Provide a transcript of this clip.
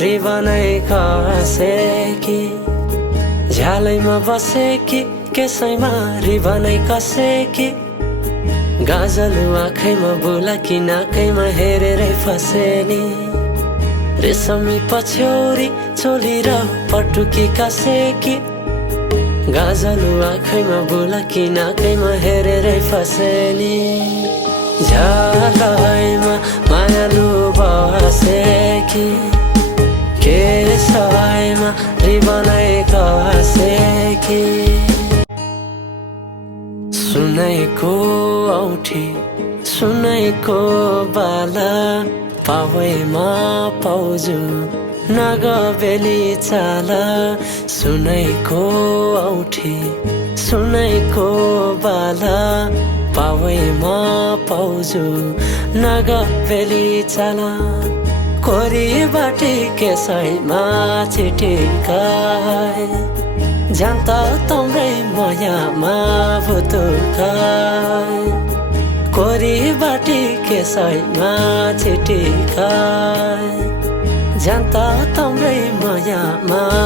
रिबनै कसेकी झ्यालैमा बसेकी केसैमा रिबनै कसेकी गाजलु आँखैमा बुलाकी नाकैमा हेरेरै फसेनी रेशमी पछ्यौरी चोली र पटुकी कसेकी गाजलु आँखैमा बुलाकी नाकैमा हेरेरै फसेनी झ्यालैमा मायालु बसेकी केसैमा रिबनै कसेकी सुनैको औठी सुनैको बाला पावैमा पाउजु नगबेली चाला सुनैको औठी सुनैको बाला पावैमा पाउजु नगबेली चाला कोरी बाटी केसैमा चिटिकाय जान्ता तम्रै मायामा भुतुकाय कोरी बाटी केसैमा चिटिकाय जान्ता तम्रै मायामा